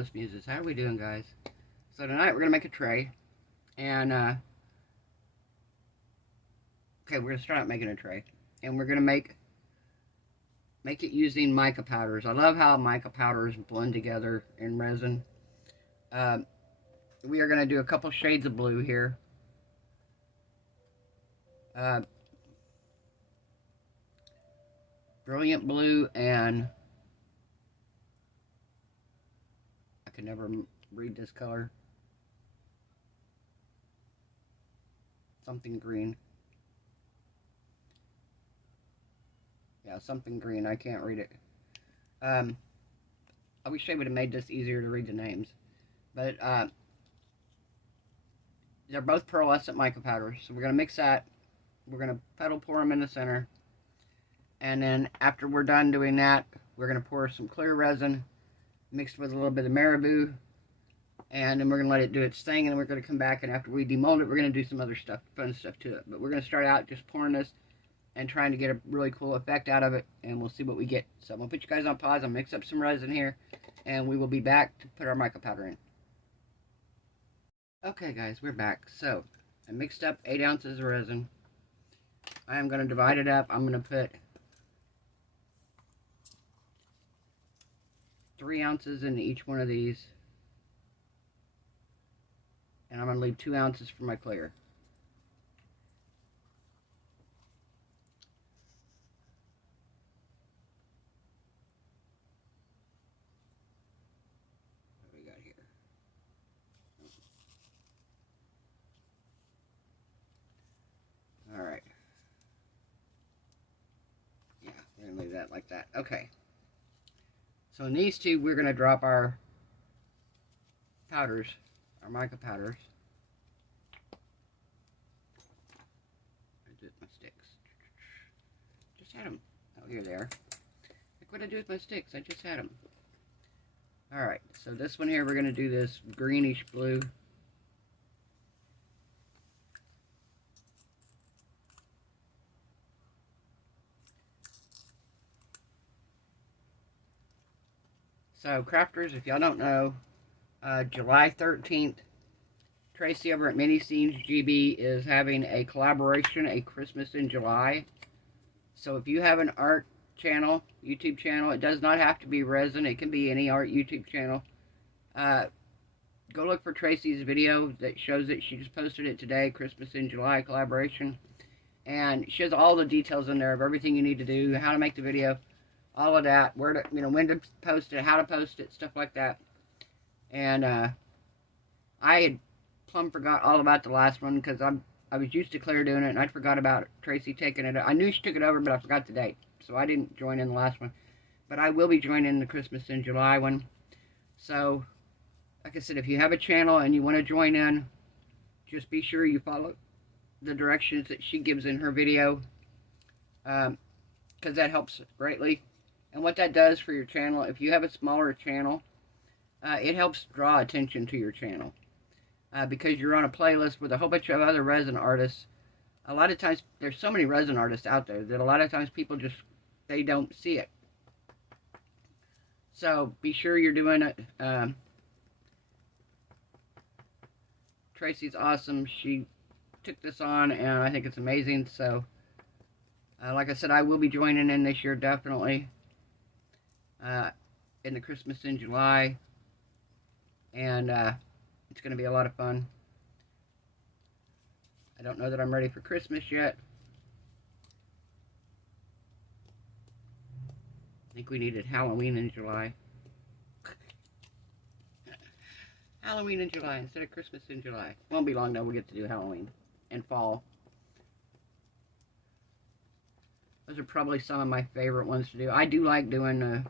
Marvelous Muses. How are we doing, guys? So tonight we're going to make a tray. And, okay, we're going to start out making a tray. And we're going to make it using mica powders. I love how mica powders blend together in resin. We are going to do a couple shades of blue here. Brilliant blue and I can never read this color. Something green. Yeah, something green. I can't read it. I wish they would have made this easier to read the names. But they're both pearlescent mica powders. So we're going to mix that. We're going to petal pour them in the center. And then after we're done doing that, we're going to pour some clear resin mixed with a little bit of marabou. And then we're going to let it do its thing. And then we're going to come back, and after we demold it, we're going to do some other stuff, fun stuff to it. But we're going to start out just pouring this and trying to get a really cool effect out of it. And we'll see what we get. So I'm going to put you guys on pause. I'll mix up some resin here. And we will be back to put our mica powder in. Okay, guys, we're back. So I mixed up 8 ounces of resin. I am going to divide it up. I'm going to put 3 ounces into each one of these. And I'm going to leave 2 ounces for my clear. What do we got here? All right. Yeah, we're going to leave that like that. Okay. So in these two, we're going to drop our powders, our mica powders. I did my sticks. Just had them. Oh, here they are. Look what I do with my sticks. I just had them. Alright, so this one here, we're going to do this greenish blue. So, crafters, if y'all don't know, July 13th, Tracy over at Mini Scenes GB is having a collaboration, a Christmas in July. So if you have an art channel, YouTube channel, it does not have to be resin, it can be any art YouTube channel. Go look for Tracy's video that shows it. She just posted it today, Christmas in July collaboration. And she has all the details in there of everything you need to do, how to make the video. All of that, where to, when to post it, how to post it, stuff like that. And I had plumb forgot all about the last one because I was used to Claire doing it, and I forgot about Tracy taking it. I knew she took it over, but I forgot the date, so I didn't join in the last one. But I will be joining the Christmas in July one. So, like I said, if you have a channel and you want to join in, just be sure you follow the directions that she gives in her video, because that helps greatly. And what that does for your channel, if you have a smaller channel, it helps draw attention to your channel. Because you're on a playlist with a whole bunch of other resin artists. A lot of times, there's so many resin artists out there that a lot of times people just, they don't see it. So, be sure you're doing it. Tracy's awesome. She took this on, and I think it's amazing. So, like I said, I will be joining in this year, definitely. In the Christmas in July. And it's going to be a lot of fun. I don't know that I'm ready for Christmas yet. I think we needed Halloween in July. Halloween in July instead of Christmas in July. Won't be long though, we'll get to do Halloween and fall. Those are probably some of my favorite ones to do. I do like doing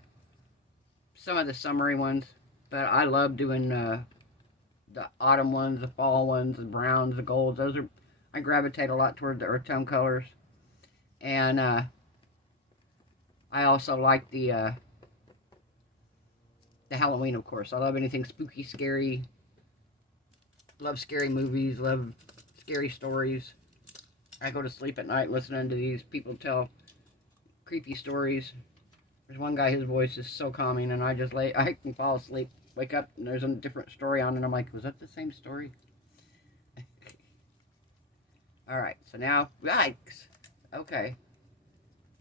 some of the summery ones, but I love doing the autumn ones, the fall ones, the browns, the golds. Those are, I gravitate a lot toward the earth tone colors. And I also like the Halloween, of course. I love anything spooky, scary. Love scary movies, love scary stories. I go to sleep at night listening to these people tell creepy stories. There's one guy, his voice is so calming, and I can fall asleep wake up and there's a different story on, and I'm like, was that the same story? Alright, so now, yikes! Okay.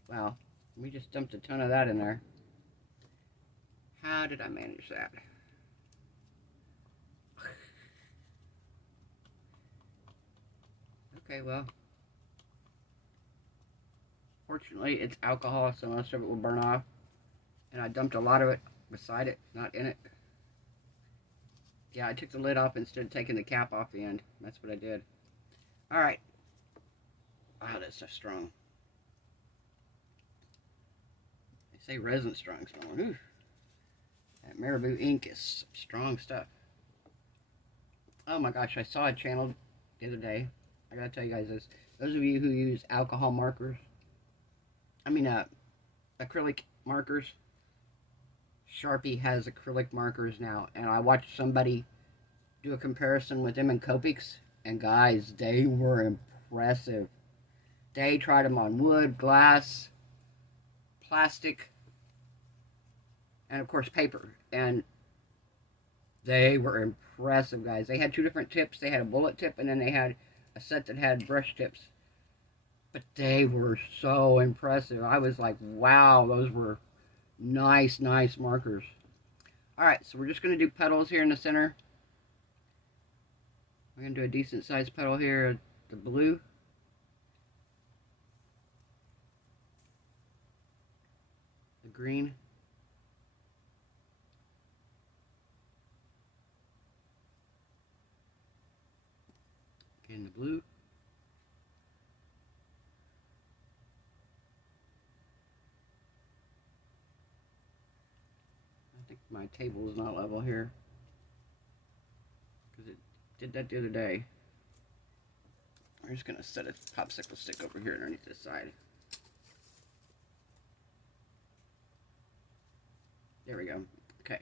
Wow, we just dumped a ton of that in there. How did I manage that? Okay, well, fortunately it's alcohol, so most of it will burn off. And I dumped a lot of it beside it, not in it. Yeah, I took the lid off instead of taking the cap off the end. That's what I did. Alright. Wow, that's so strong. They say resin strong. Ooh. That marabou ink is strong stuff. Oh my gosh, I saw a channel the other day. I gotta tell you guys this. Those of you who use alcohol markers, acrylic markers, Sharpie has acrylic markers now, and I watched somebody do a comparison with them and Copics, and guys, they were impressive. They tried them on wood, glass, plastic, and of course paper, and they were impressive, guys. They had two different tips. They had a bullet tip, and then they had a set that had brush tips. But they were so impressive. I was like, wow, those were nice markers. Alright, so we're just going to do petals here in the center. We're going to do a decent sized petal here, the blue. The green. And the blue. I think my table is not level here, because it did that the other day. I'm just going to set a popsicle stick over here underneath this side. There we go. Okay.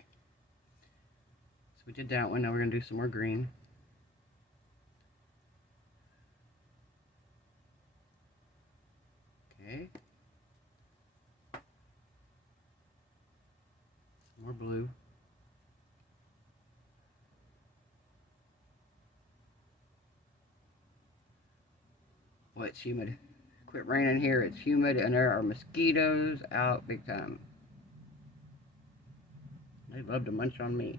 So we did that one. Now we're going to do some more green. Okay. Some more blue. Boy, it's humid. Quit raining here. It's humid, and there are mosquitoes out big time. They love to munch on me.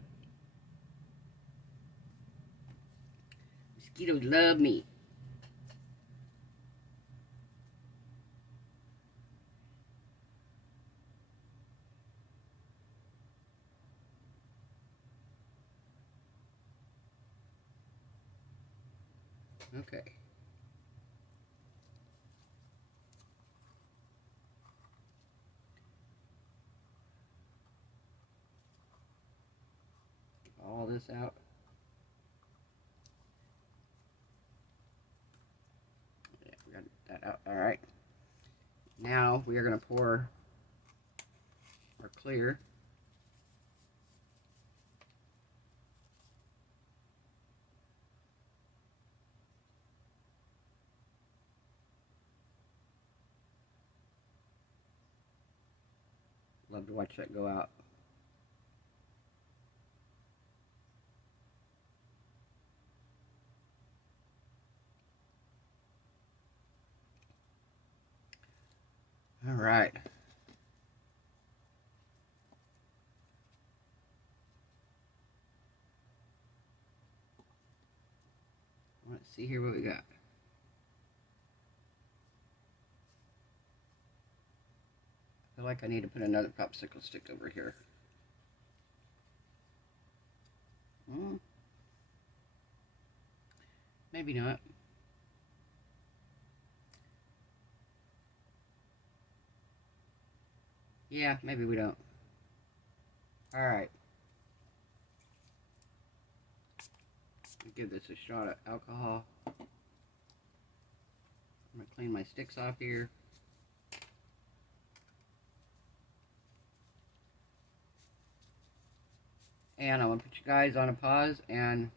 Mosquitoes love me. Okay. Get all this out. Yeah, we got that out. All right. Now we are going to pour our clear. Love to watch that go out. All right. Let's see here what we got. I feel like I need to put another popsicle stick over here. Maybe not. Yeah, maybe we don't. Alright. Give this a shot of alcohol. I'm going to clean my sticks off here. And I'm going to put you guys on a pause, and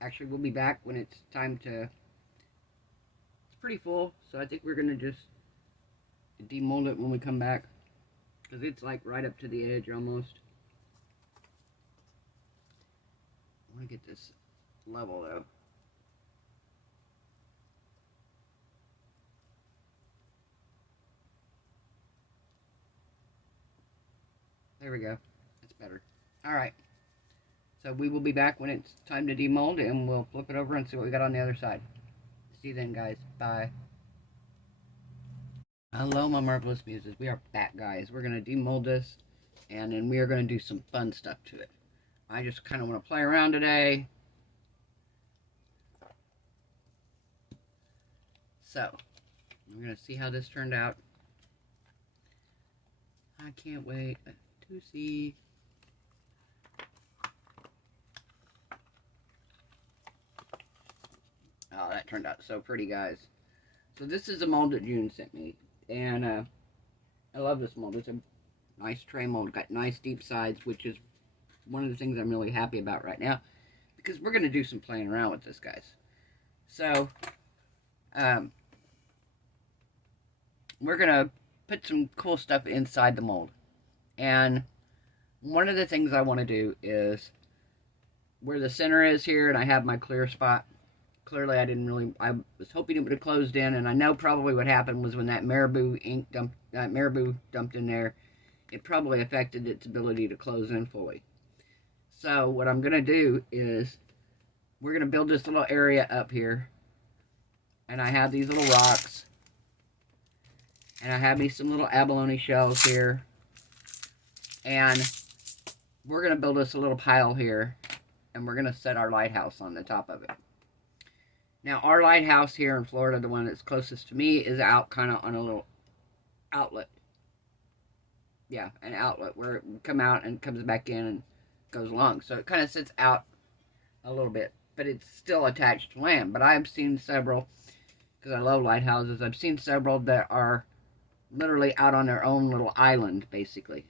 actually we'll be back when it's time to... It's pretty full, so I think we're going to just demold it when we come back, because it's like right up to the edge almost. I want to get this level though. There we go. That's better. Alright. So we will be back when it's time to demold, and we'll flip it over and see what we got on the other side. See you then, guys. Bye. Hello, my marvelous muses. We are back, guys. We're going to demold this, and then we are going to do some fun stuff to it. I just kind of want to play around today. So, we're going to see how this turned out. I can't wait to see. Oh, that turned out so pretty, guys. So this is a mold that June sent me, and I love this mold. It's a nice tray mold, got nice deep sides, which is one of the things I'm really happy about right now, because we're going to do some playing around with this, guys. So, we're going to put some cool stuff inside the mold. And one of the things I want to do is where the center is here, and I have my clear spot. Clearly, I was hoping it would have closed in, and I know probably what happened was when that Marabou ink dumped in there, it probably affected its ability to close in fully. So what I'm going to do is we're going to build this little area up here, and I have these little rocks, and I have me some little abalone shells here, and we're going to build us a little pile here, and we're going to set our lighthouse on the top of it. Now, our lighthouse here in Florida, the one that's closest to me, is out kind of on a little outlet. Yeah, an outlet where it would come out and comes back in and goes along. So it kind of sits out a little bit, but it's still attached to land. But I've seen several, because I love lighthouses, I've seen several that are literally out on their own little island, basically.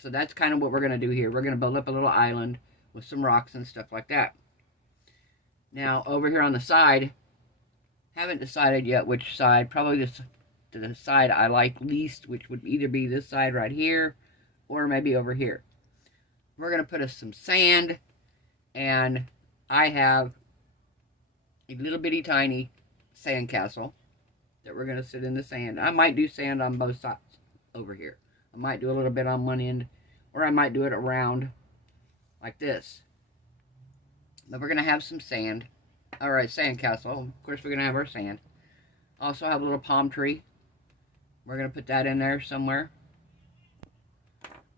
So that's kind of what we're going to do here. We're going to build up a little island with some rocks and stuff like that. Now, over here on the side, haven't decided yet which side. Probably just to the side I like least, which would either be this side right here, or maybe over here. We're going to put us some sand, and I have a little bitty tiny sand castle that we're going to sit in the sand. I might do sand on both sides over here. I might do a little bit on one end, or I might do it around like this. But we're going to have some sand. Alright, sand castle. Of course, we're going to have our sand. Also have a little palm tree. We're going to put that in there somewhere.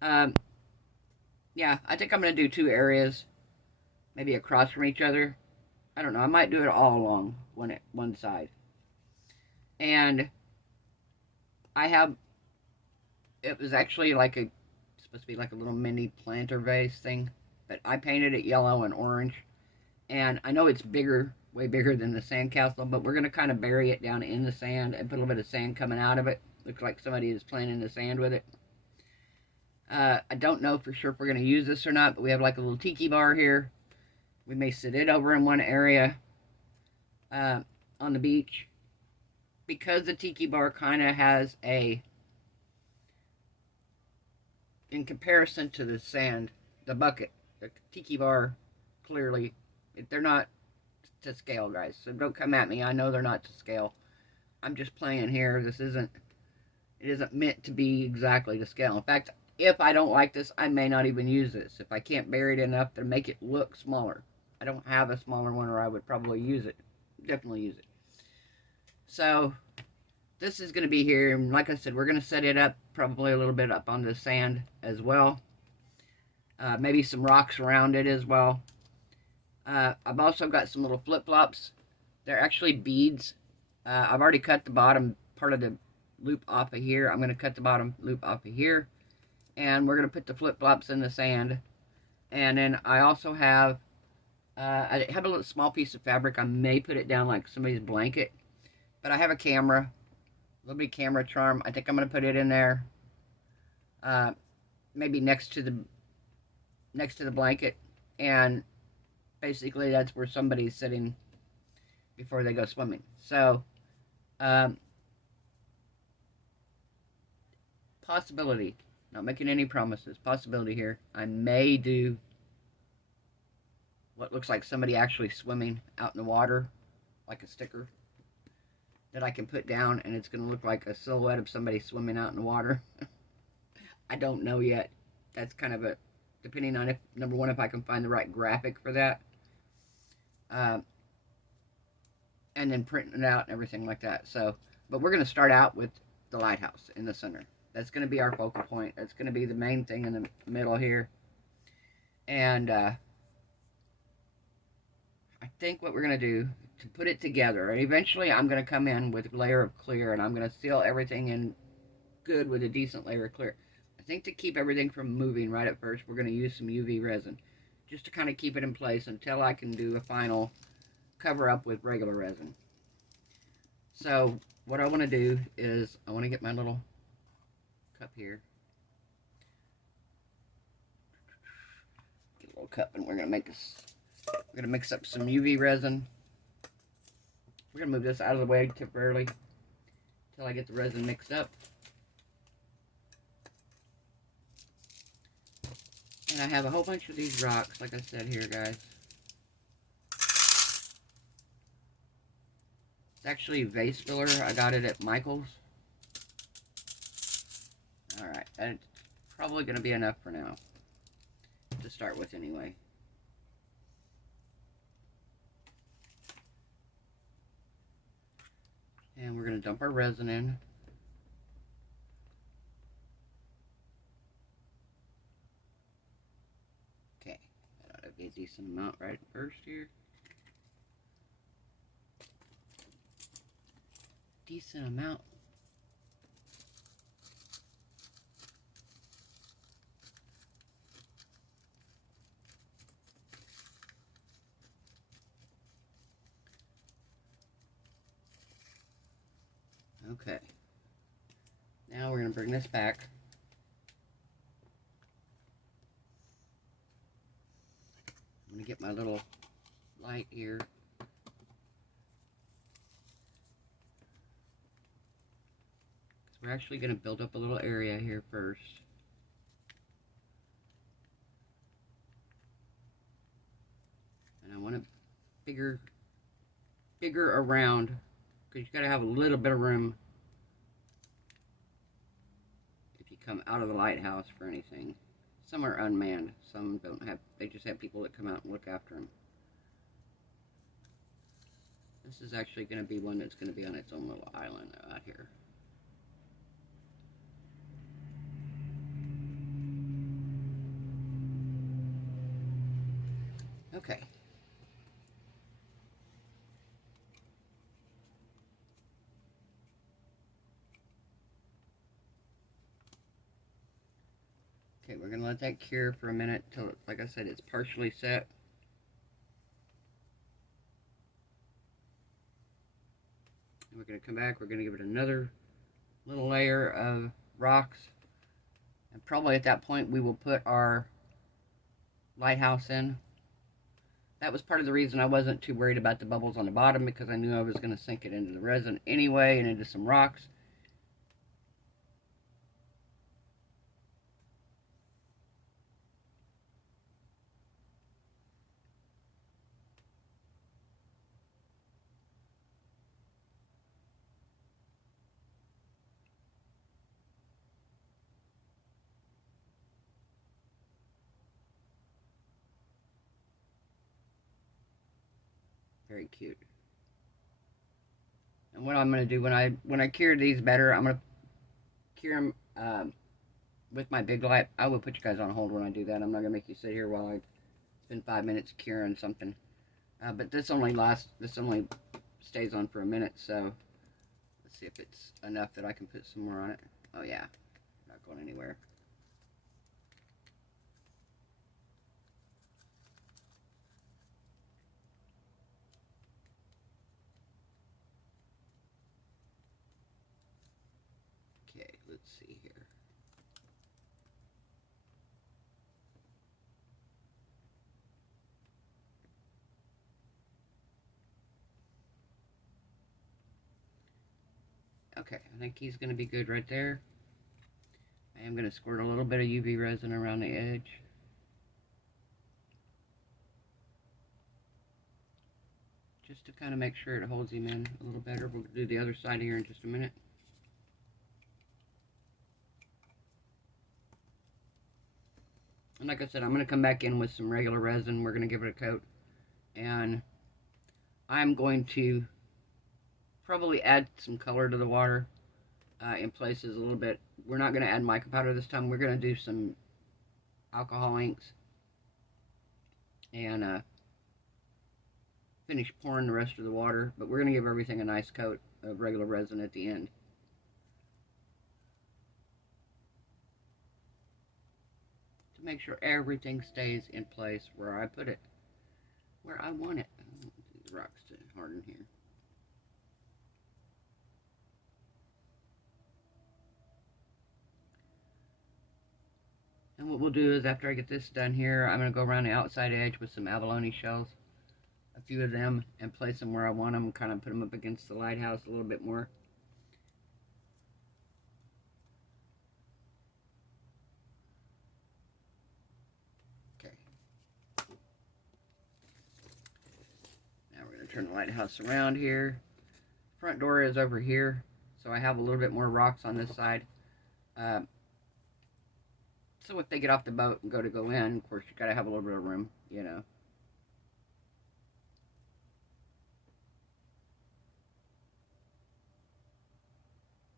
Yeah, I think I'm going to do two areas. Maybe across from each other. I don't know. I might do it all along one side. And I have... It was actually like a... supposed to be like a little mini planter vase thing. But I painted it yellow and orange. And I know it's bigger, way bigger than the sandcastle, but we're going to kind of bury it down in the sand and put a little bit of sand coming out of it. Looks like somebody is playing in the sand with it. I don't know for sure if we're going to use this or not, but we have like a little tiki bar here. We may sit it over in one area on the beach. Because the tiki bar kind of has a, in comparison to the sand, the bucket, the tiki bar clearly, they're not to scale, guys. So don't come at me. I know they're not to scale. I'm just playing here. It isn't meant to be exactly to scale. In fact, if I don't like this, I may not even use this. If I can't bury it enough to make it look smaller. I don't have a smaller one, or I would probably use it. Definitely use it. So, this is going to be here. And like I said, we're going to set it up probably a little bit up on the sand as well. Maybe some rocks around it as well. I've also got some little flip-flops. They're actually beads. I've already cut the bottom part of the loop off of here. I'm going to cut the bottom loop off of here. And we're going to put the flip-flops in the sand. And then I also have, I have a little small piece of fabric. I may put it down like somebody's blanket. But I have a camera. A little bit of camera charm. I think I'm going to put it in there. Maybe next to the blanket. And basically, that's where somebody's sitting before they go swimming. So, possibility. Not making any promises. Possibility here. I may do what looks like somebody actually swimming out in the water, like a sticker that I can put down, and it's going to look like a silhouette of somebody swimming out in the water. I don't know yet. That's kind of a, depending on if, number one, if I can find the right graphic for that. And then printing it out and everything like that. So, but we're going to start out with the lighthouse in the center. That's going to be our focal point. That's going to be the main thing in the middle here. And I think what we're going to do to put it together, and eventually I'm going to come in with a layer of clear, and I'm going to seal everything in good with a decent layer of clear. I think to keep everything from moving right at first, we're going to use some UV resin just to kind of keep it in place until I can do a final cover up with regular resin. So what I want to do is I want to get my little cup here. Get a little cup, and we're going to mix up some UV resin. We're going to move this out of the way temporarily until I get the resin mixed up. And I have a whole bunch of these rocks, like I said here, guys. It's actually vase filler. I got it at Michael's. Alright, that's probably going to be enough for now. To start with, anyway. And we're going to dump our resin in. Okay, that ought to be a decent amount right first here. Decent amount. Okay. Now we're going to bring this back. I'm going to get my little light here. We're actually going to build up a little area here first. And I want it bigger around, because you got to have a little bit of room if you come out of the lighthouse for anything. Some are unmanned. Some don't have, they just have people that come out and look after them. This is actually going to be one that's going to be on its own little island out here. Okay. Okay, we're going to let that cure for a minute till, like I said, it's partially set. And we're going to come back, we're going to give it another little layer of rocks. And probably at that point we will put our lighthouse in. That was part of the reason I wasn't too worried about the bubbles on the bottom, because I knew I was going to sink it into the resin anyway and into some rocks. Very cute. And what I'm going to do when I cure these better, I'm going to cure them with my big light. I will put you guys on hold when I do that. I'm not going to make you sit here while I spend 5 minutes curing something. But this only stays on for a minute, so let's see if it's enough that I can put some more on it. Oh yeah, not going anywhere. Okay, let's see here. Okay, I think he's going to be good right there. I am going to squirt a little bit of UV resin around the edge. just to kind of make sure it holds him in a little better. We'll do the other side here in just a minute. And like I said, I'm going to come back in with some regular resin. We're going to give it a coat. And I'm going to probably add some color to the water in places a little bit. We're not going to add mica powder this time. We're going to do some alcohol inks. And finish pouring the rest of the water. But we're going to give everything a nice coat of regular resin at the end. Make sure everything stays in place where I put it, where I want it. I want these rocks to harden here. And what we'll do is after I get this done here, I'm going to go around the outside edge with some abalone shells, a few of them, and place them where I want them, kind of put them up against the lighthouse a little bit more. Turn the lighthouse around here. Front door is over here, so I have a little bit more rocks on this side. So if they get off the boat and go in, of course you gotta have a little bit of room, you know.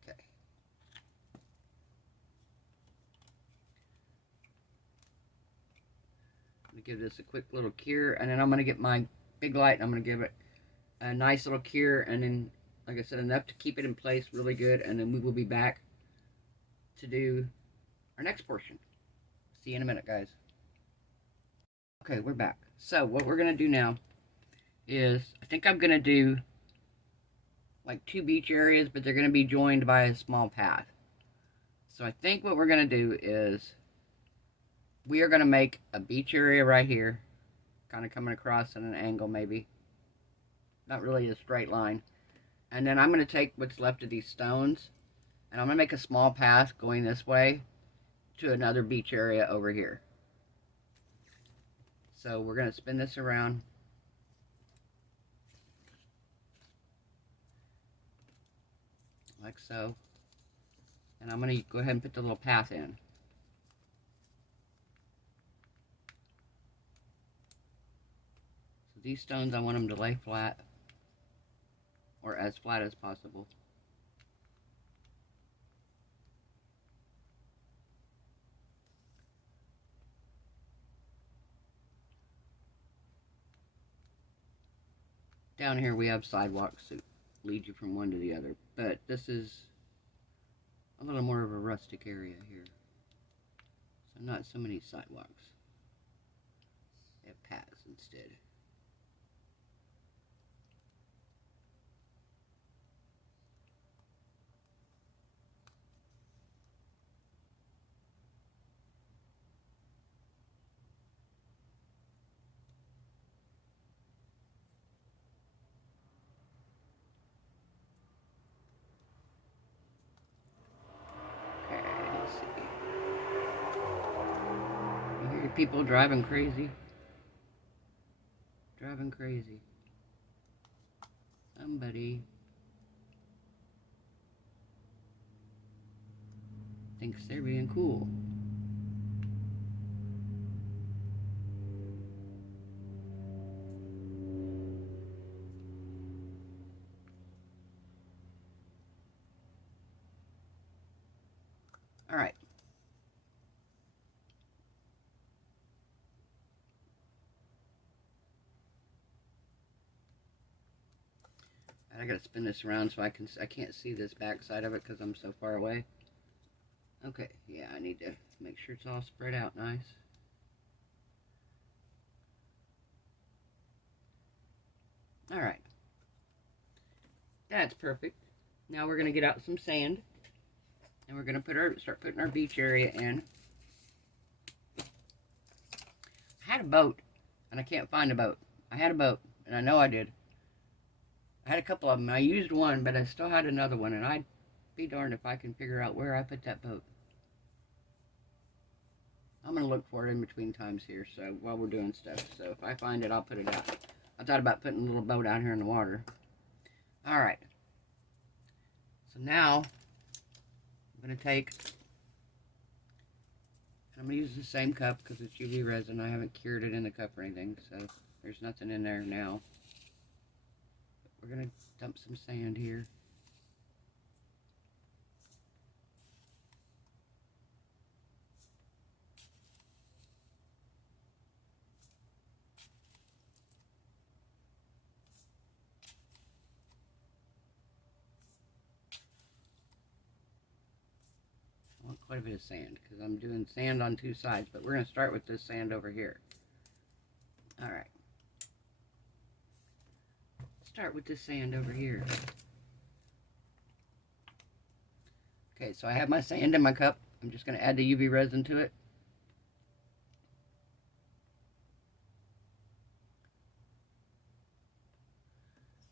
Okay. I'm gonna give this a quick little cure, and then I'm gonna get my big light and I'm gonna give it a nice little cure, and then, like I said, enough to keep it in place really good, and then we will be back to do our next portion. See you in a minute, guys. Okay, we're back. So what we're gonna do now is, I think I'm gonna do like 2 beach areas, but they're gonna be joined by a small path. So I think what we're gonna do is we are gonna make a beach area right here, kind of coming across at an angle maybe. Not really a straight line. And then I'm going to take what's left of these stones, and I'm going to make a small path going this way to another beach area over here. So we're going to spin this around. Like so. And I'm going to go ahead and put the little path in. So these stones, I want them to lay flat, or as flat as possible. Down here we have sidewalks that lead you from one to the other, but this is a little more of a rustic area here, so not so many sidewalks. They have paths instead. People driving crazy. Driving crazy. Somebody thinks they're being cool. All right. I gotta spin this around so I can't see this back side of it because I'm so far away. Okay, yeah, I need to make sure it's all spread out nice. Alright. That's perfect. Now we're gonna get out some sand, and we're gonna start putting our beach area in. I had a boat, and I can't find a boat. I had a boat, and I know I did. I had a couple of them. I used one, but I still had another one, and I'd be darned if I can figure out where I put that boat. I'm going to look for it in between times here, so while we're doing stuff. So if I find it, I'll put it out. I thought about putting a little boat out here in the water. Alright. So now, I'm going to take, I'm going to use the same cup because it's UV resin. I haven't cured it in the cup or anything, so there's nothing in there now. We're going to dump some sand here. I want quite a bit of sand because I'm doing sand on two sides, but we're going to start with this sand over here. Alright. Start with this sand over here. Okay, so I have my sand in my cup. I'm just going to add the UV resin to it.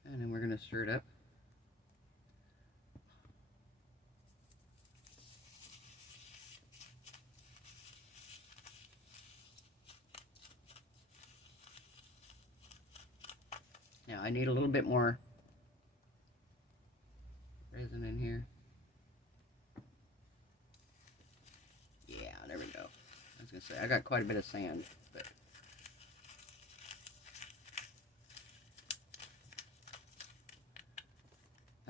And then we're going to stir it up. Now I need a little bit more resin in here. Yeah, there we go. I was going to say, I got quite a bit of sand, but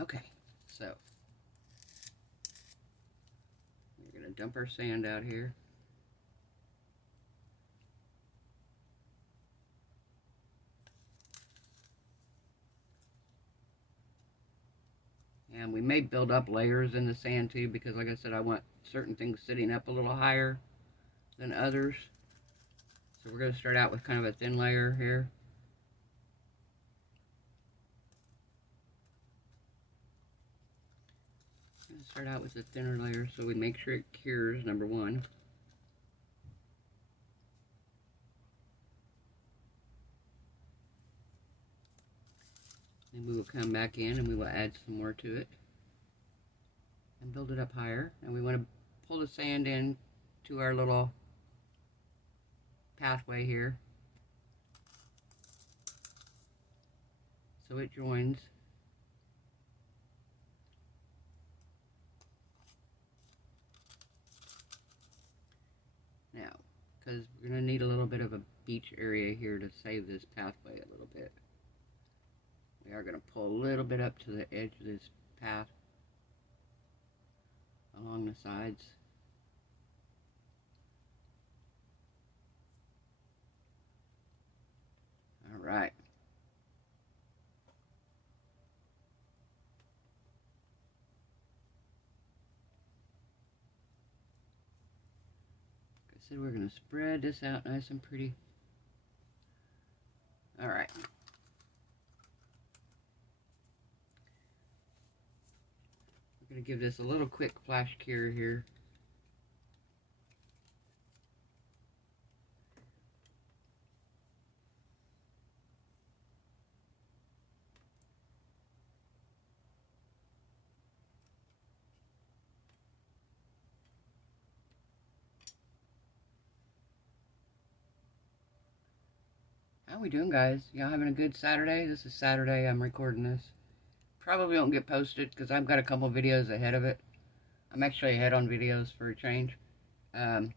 okay, so we're going to dump our sand out here. And we may build up layers in the sand too, because like I said, I want certain things sitting up a little higher than others. So we're going to start out with kind of a thin layer here. Start out with a thinner layer so we make sure it cures, number one. Then we will come back in and we will add some more to it and build it up higher. And we want to pull the sand in to our little pathway here so it joins. Now, because we're going to need a little bit of a beach area here to save this pathway a little bit, we are going to pull a little bit up to the edge of this path along the sides. All right. Like I said, we're going to spread this out nice and pretty. All right. We're going to give this a little quick flash cure here. How we doing, guys? Y'all having a good Saturday? This is Saturday. I'm recording this. Probably won't get posted because I've got a couple videos ahead of it. I'm actually ahead on videos for a change. I've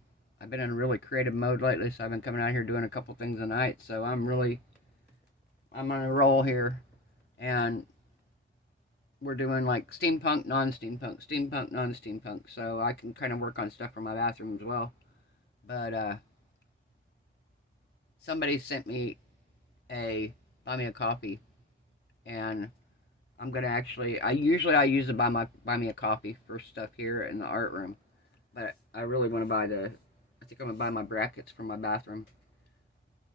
been in a really creative mode lately, so I've been coming out here doing a couple things a night. So I'm on a roll here, and we're doing like steampunk, non-steampunk, steampunk, non-steampunk. So I can kind of work on stuff for my bathroom as well. But somebody sent me buy me a coffee, and I'm gonna actually, I use it buy me a coffee for stuff here in the art room, but I really want to buy I think I'm gonna buy my brackets for my bathroom.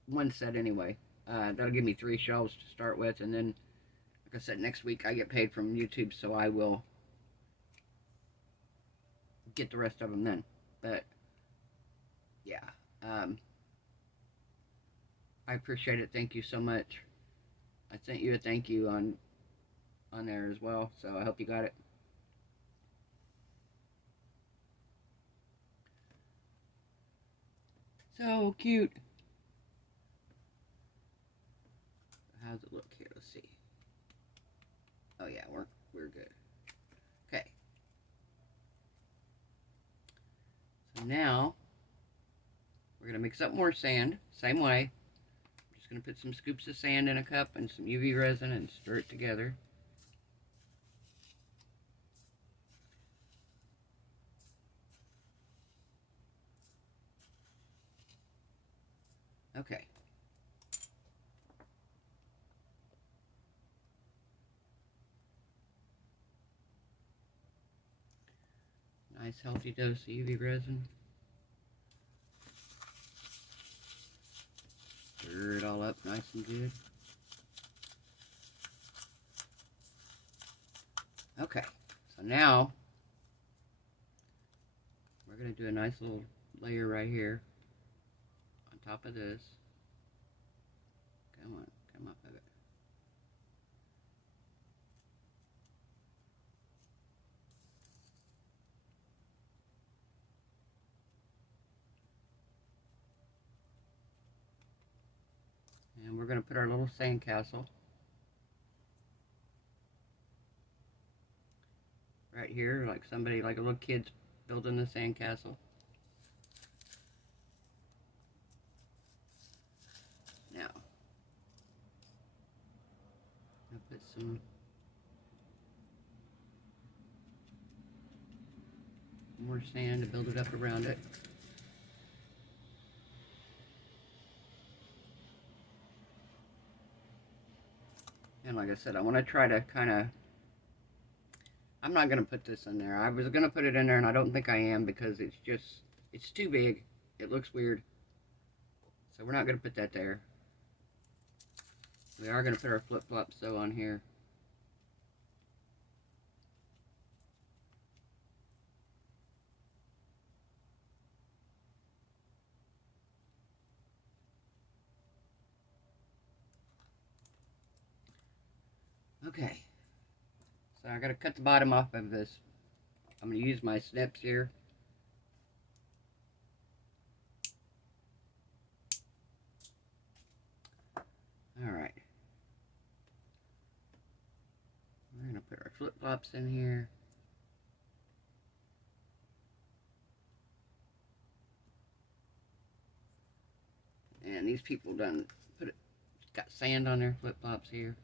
One set anyway. That'll give me 3 shelves to start with, and then, like I said, next week I get paid from YouTube, so I will get the rest of them then. But yeah, I appreciate it. Thank you so much. I sent you a thank you on there as well, so I hope you got it. So cute. how's it look here? Let's see. Oh yeah, we're good. Okay. So now we're gonna mix up more sand, same way. I'm just gonna put some scoops of sand in a cup and some UV resin and stir it together. Okay. Nice healthy dose of UV resin. Stir it all up nice and good. Okay, so now we're going to do a nice little layer right here on top of this. Come on, come up with it. And we're going to put our little sandcastle right here, like somebody, like a little kid's building the sandcastle. Now, I'll put some more sand to build it up around it. And like I said, I want to try to kind of, I'm not going to put this in there. I was going to put it in there and I don't think I am because it's just, it's too big. It looks weird. So we're not going to put that there. We are going to put our flip-flops though on here. Okay. So I got to cut the bottom off of this. I'm going to use my snips here. Alright. We're going to put our flip-flops in here. And these people done put it, got sand on their flip-flops here.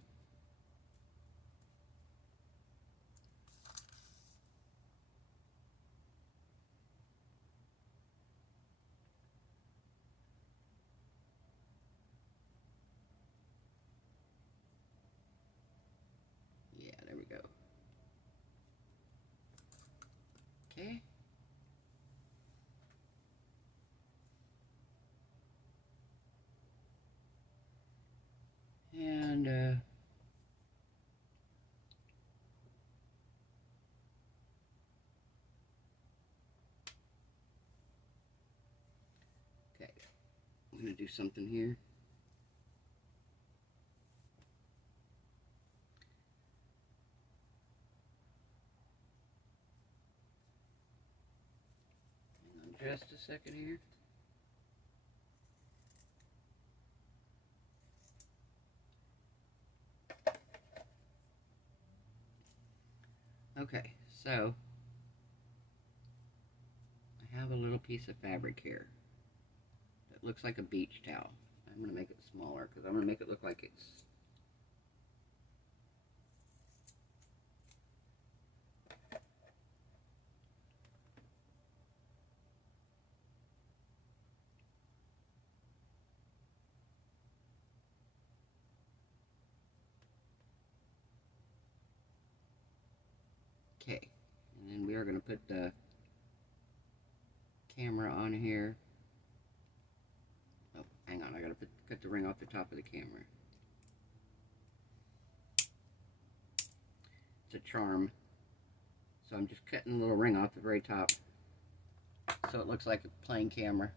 Yeah, there we go. Okay. And okay, I'm going to do something here. Hang on just a second here. Okay, so I have a little piece of fabric here that looks like a beach towel. I'm going to make it smaller because I'm going to make it look like it's okay. And then we are going to put the camera on here. Oh, hang on, I gotta cut the ring off the top of the camera. It's a charm. So I'm just cutting a little ring off the very top so it looks like a plain camera.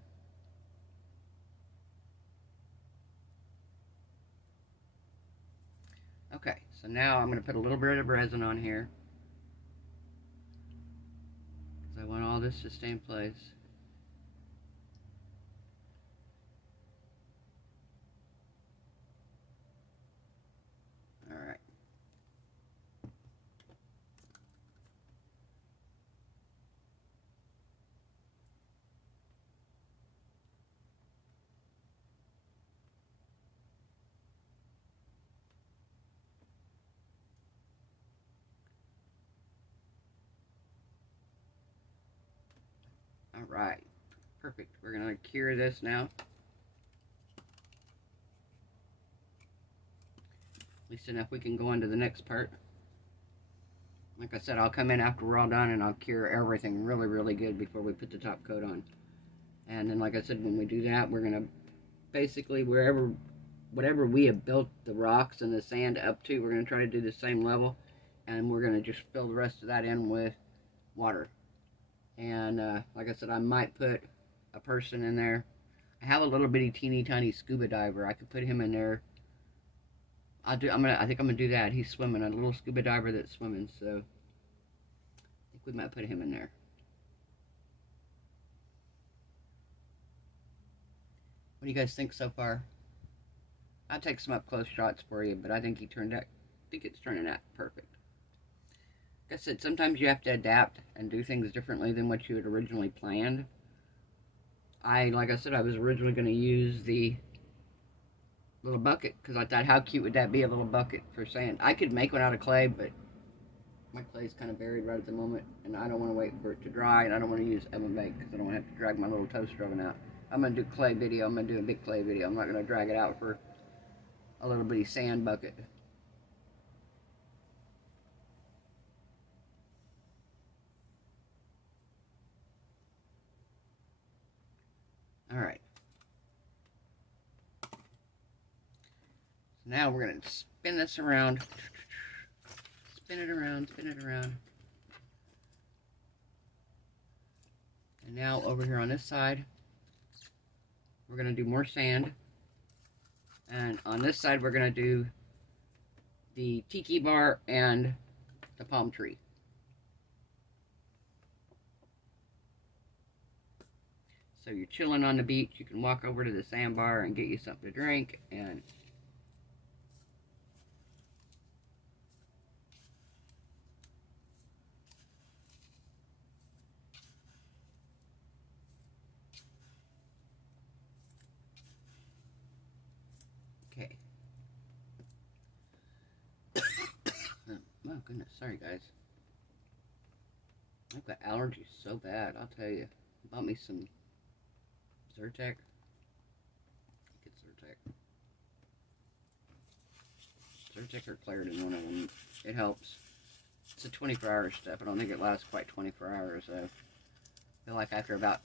Okay, so now I'm going to put a little bit of resin on here because I want all this to stay in place. Alright, perfect. We're going to cure this now. At least enough we can go on to the next part. Like I said, I'll come in after we're all done and I'll cure everything really, really good before we put the top coat on. And then, like I said, when we do that, we're going to basically, whatever we have built the rocks and the sand up to, we're going to try to do the same level. And we're going to just fill the rest of that in with water. And like I said, I might put a person in there. I have a little bitty teeny tiny scuba diver. I could put him in there. I think I'm gonna do that. He's swimming, a little scuba diver that's swimming, so I think we might put him in there. What do you guys think so far? I'll take some up close shots for you, but I think it's turning out perfect. Like I said, sometimes you have to adapt and do things differently than what you had originally planned. Like I said, I was originally going to use the little bucket because I thought, how cute would that be, a little bucket for sand? I could make one out of clay, but my clay's kind of buried right at the moment, and I don't want to wait for it to dry, and I don't want to use oven bake because I don't want to have to drag my little toaster oven out. I'm going to do clay video. I'm going to do a big clay video. I'm not going to drag it out for a little bitty sand bucket. Alright. So now we're going to spin this around. Spin it around, spin it around. And now over here on this side, we're going to do more sand. And on this side, we're going to do the tiki bar and the palm tree. So you're chilling on the beach, you can walk over to the sandbar and get you something to drink, and okay. Oh goodness, sorry guys. I've got allergies so bad, I'll tell you. Bought me some Zyrtec. Get Zyrtec or Claritin, one of them. It helps. It's a 24-hour stuff. I don't think it lasts quite 24 hours. So I feel like after about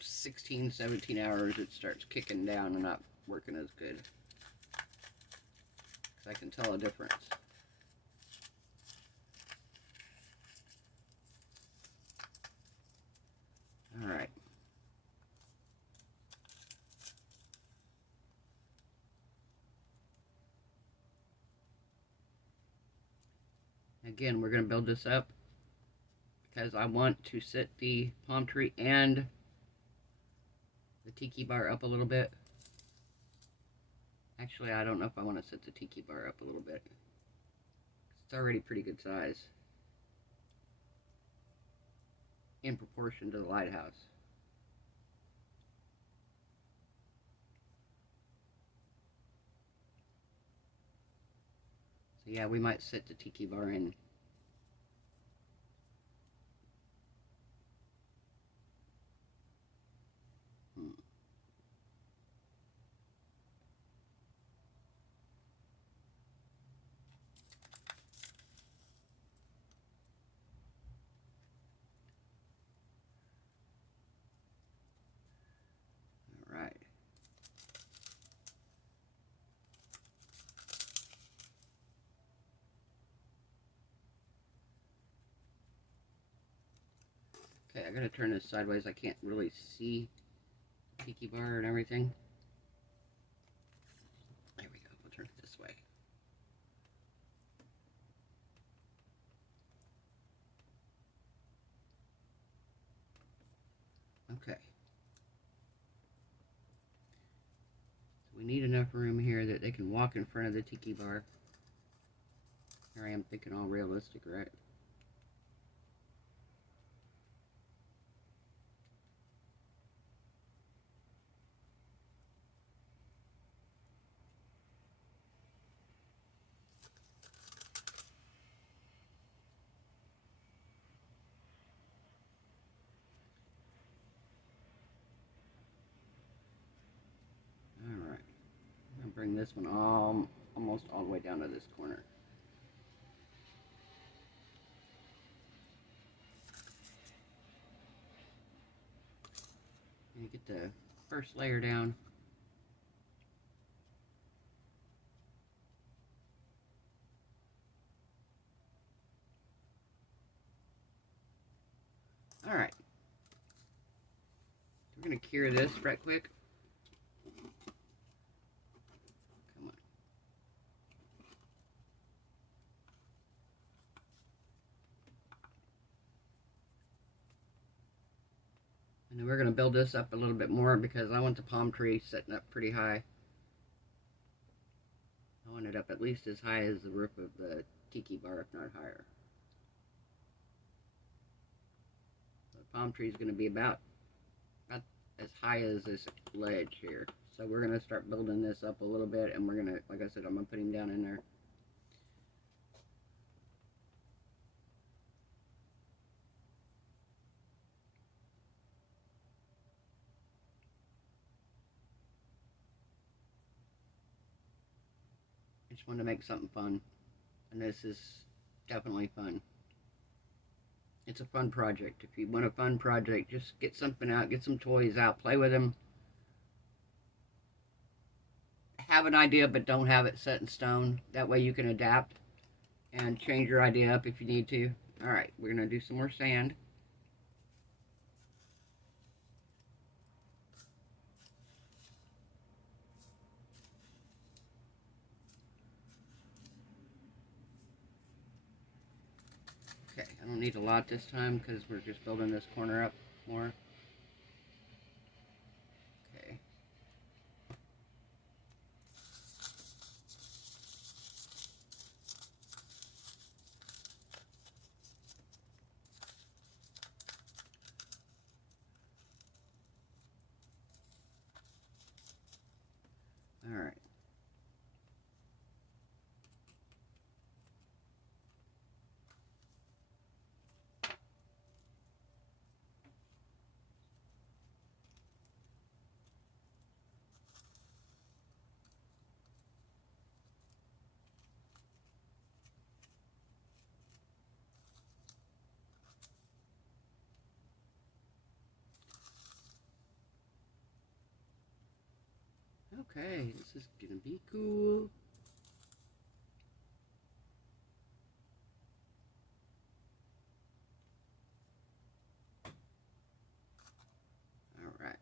16, 17 hours, it starts kicking down and not working as good. Because I can tell a difference. Alright. Again, we're going to build this up because I want to set the palm tree and the tiki bar up a little bit. Actually, I don't know if I want to set the tiki bar up a little bit. It's already pretty good size in proportion to the lighthouse. So yeah, we might set the tiki bar in. Alright. Okay, I gotta turn this sideways. I can't really see the tiki bar and everything. There we go. We'll turn it this way. Okay. So we need enough room here that they can walk in front of the tiki bar. Here I am thinking all realistic, right? this one almost all the way down to this corner. And get the first layer down. Alright. We're going to cure this right quick. Come on. And then we're going to build this up a little bit more because I want the palm tree setting up pretty high. I want it up at least as high as the roof of the tiki bar, if not higher. Palm tree is going to be about as high as this ledge here. So we're going to start building this up a little bit, and we're going to, like I said, I'm going to put him down in there. I just wanted to make something fun, and this is definitely fun. It's a fun project. If you want a fun project, just get something out, get some toys out, play with them. Have an idea, but don't have it set in stone. That way you can adapt and change your idea up if you need to. Alright, we're going to do some more sand. Okay, I don't need a lot this time because we're just building this corner up more. Okay. All right. Okay, this is gonna be cool. All right.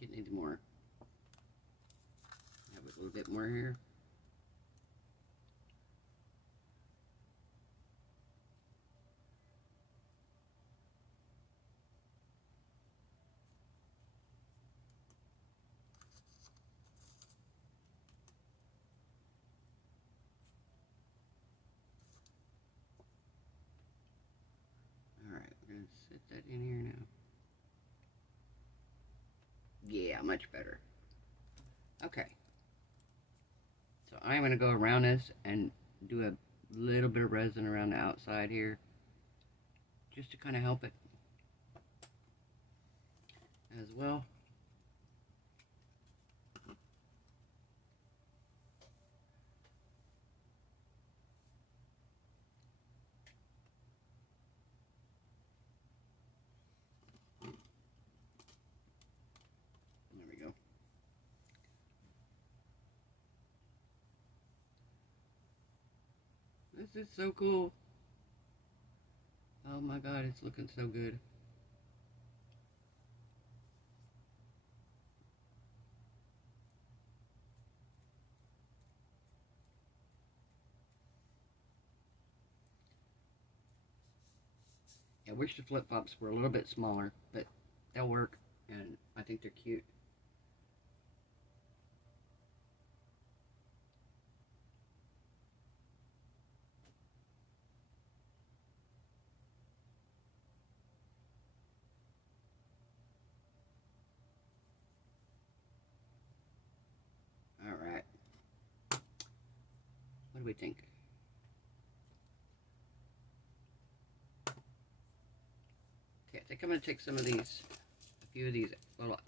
Need more. Have a little bit more here. Alright, we're going to set that in here now. Yeah, much better. Okay. So I'm going to go around this and do a little bit of resin around the outside here. Just to kind of help it as well. There we go. This is so cool. Oh my god, it's looking so good. I wish the flip-flops were a little bit smaller, but they'll work, and I think they're cute. Alright. What do we think? think I'm going to take some of these, a few of these little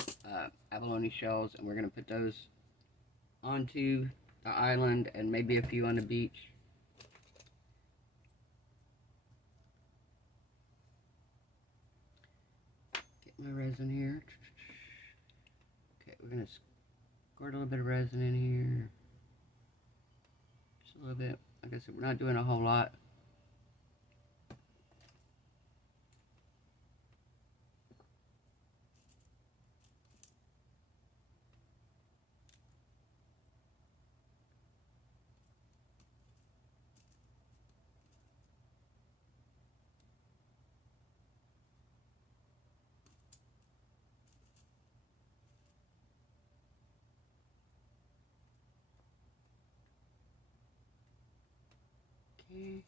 abalone shells, and we're going to put those onto the island and maybe a few on the beach. Get my resin here. Okay, we're going to squirt a little bit of resin in here. Just a little bit. Like I said, we're not doing a whole lot. Okay.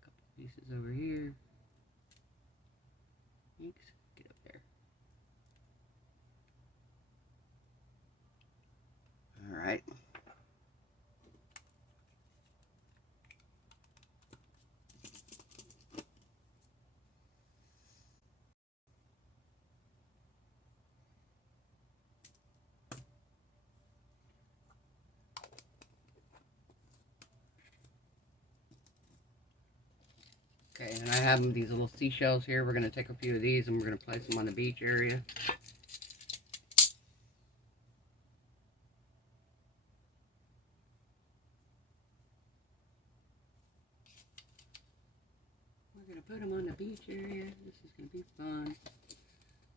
Couple pieces over here. Thanks. Get up there. All right. Okay, and I have these little seashells here. We're going to take a few of these and we're going to place them on the beach area. We're going to put them on the beach area. This is going to be fun.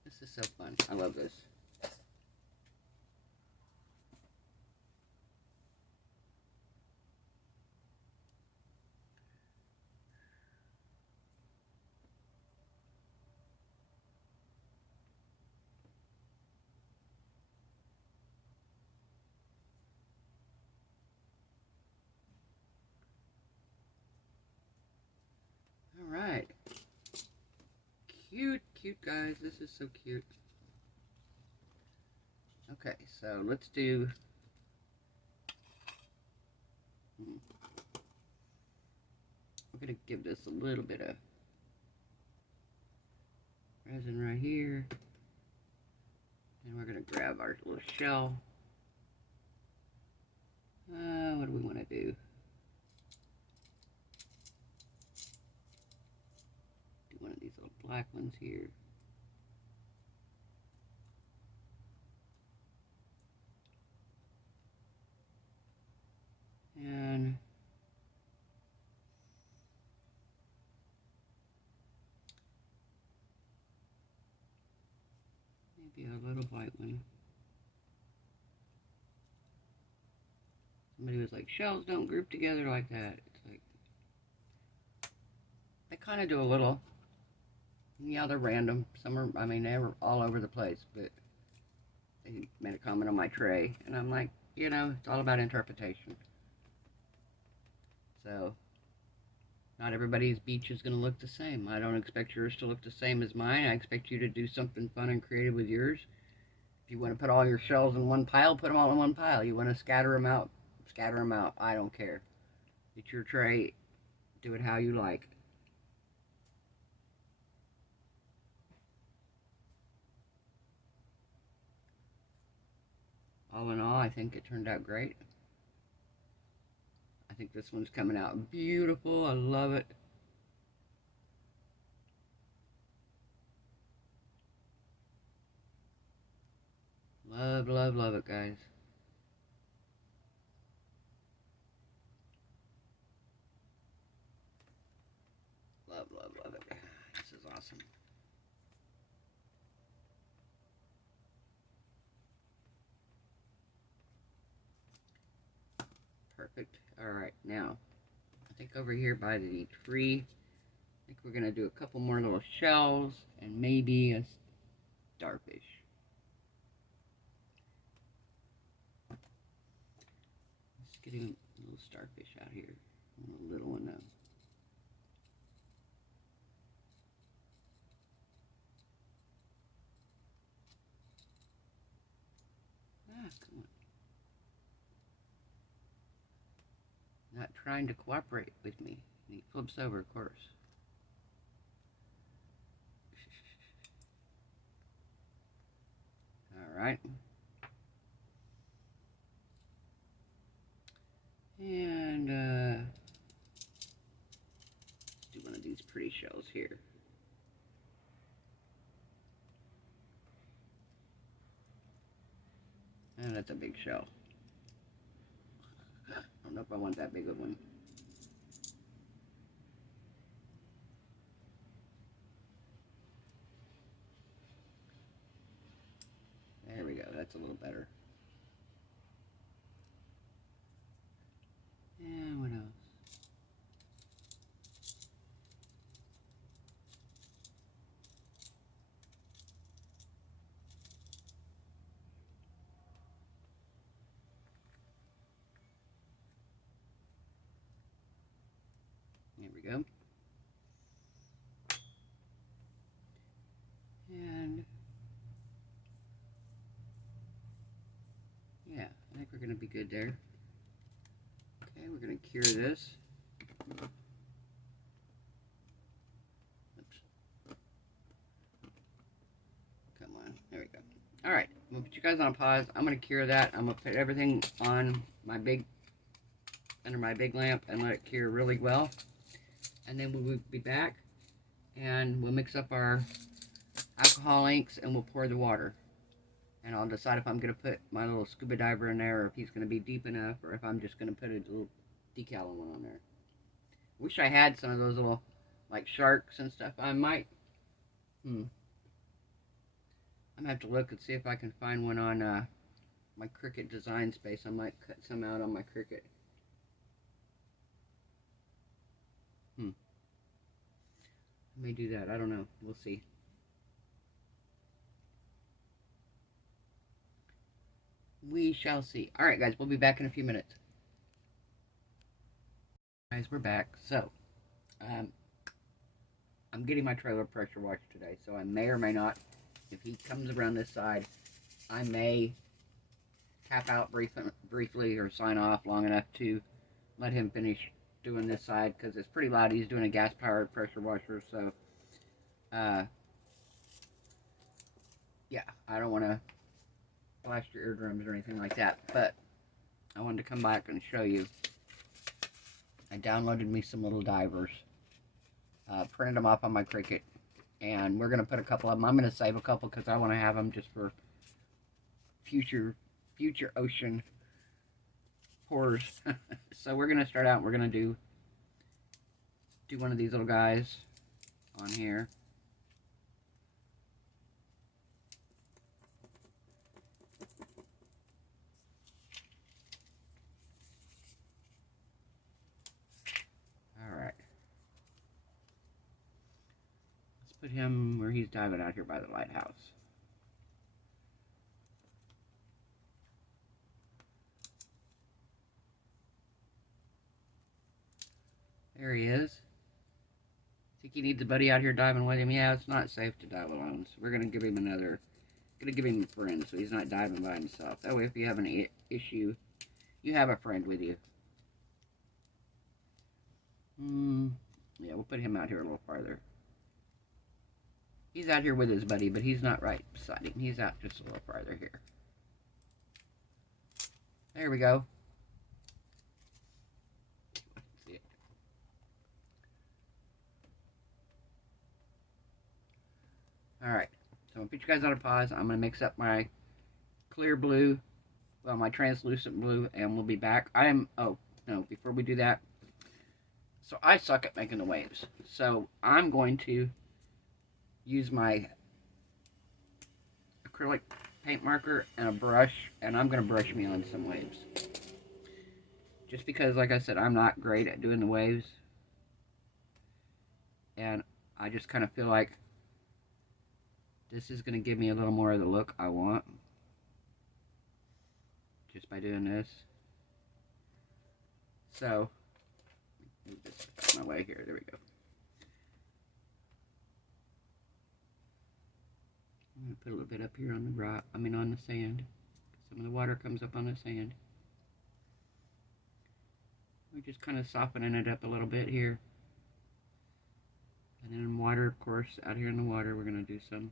This is so fun. I love this. Alright. Cute, cute guys. This is so cute. Okay, so let's do... We're going to give this a little bit of resin right here. And we're going to grab our little shell. What do we want to do? Do one of these little black ones here. And maybe a little white one. Somebody was like, shells don't group together like that. It's like, they kind of do a little. Yeah, they're random. Some are, I mean, they're all over the place, but they made a comment on my tray, and I'm like, you know, it's all about interpretation. So, not everybody's beach is going to look the same. I don't expect yours to look the same as mine. I expect you to do something fun and creative with yours. If you want to put all your shells in one pile, put them all in one pile. You want to scatter them out, scatter them out. I don't care. It's your tray. Do it how you like. All in all, I think it turned out great. I think this one's coming out beautiful. I love it. Love, love, love it, guys. Love, love, love it. This is awesome. Perfect. Alright, now, I think over here by the tree, I think we're going to do a couple more little shells and maybe a starfish. Just getting a little starfish out here. A little one though. Ah, come on. Not trying to cooperate with me. And he flips over, of course. that's a big shell. I don't know if I want that big of one. There we go, that's a little better. And what else? There we go. And yeah, I think we're going to be good there. Okay, we're going to cure this. Oops. Come on, there we go. Alright, I'm going to put you guys on pause. I'm going to cure that. I'm going to put everything on my under my big lamp and let it cure really well. And then we'll be back and we'll mix up our alcohol inks and we'll pour the water. And I'll decide if I'm going to put my little scuba diver in there or if he's going to be deep enough or if I'm just going to put a little decal one on there. Wish I had some of those little like sharks and stuff. I might. I'm going to have to look and see if I can find one on my Cricut design space. I might cut some out on my Cricut. I may do that. I don't know. We'll see. We shall see. Alright guys, we'll be back in a few minutes. Guys, we're back. So, I'm getting my trailer pressure washed today, so I may or may not, if he comes around this side, I may tap out briefly or sign off long enough to let him finish doing this side, because it's pretty loud. He's doing a gas-powered pressure washer, so, yeah, I don't want to blast your eardrums or anything like that, but I wanted to come back and show you. I downloaded me some little divers, printed them off on my Cricut, and we're going to put a couple of them. I'm going to save a couple because I want to have them just for future ocean pours. So we're going to start out and we're going to do one of these little guys on here. Alright. Let's put him where he's diving out here by the lighthouse. There he is. Think he needs a buddy out here diving with him? Yeah, it's not safe to dive alone, so we're gonna give him a friend so he's not diving by himself. That way if you have an issue, you have a friend with you. Yeah, we'll put him out here a little farther. He's out here with his buddy, but he's not right beside him. He's out just a little farther here. There we go. See it. Alright, so I'm going to put you guys on a pause. I'm going to mix up my clear blue, well, my translucent blue, and we'll be back. Oh, no, before we do that, so I suck at making the waves. So I'm going to use my acrylic paint marker and a brush, and I'm going to brush me on some waves. Just because, like I said, I'm not great at doing the waves. And I just kind of feel like this is going to give me a little more of the look I want. Just by doing this. So, move this out of my way here. There we go. I'm going to put a little bit up here on the rock, on the sand. Some of the water comes up on the sand. We're just kind of softening it up a little bit here. And then in water, of course, out here in the water, we're going to do some.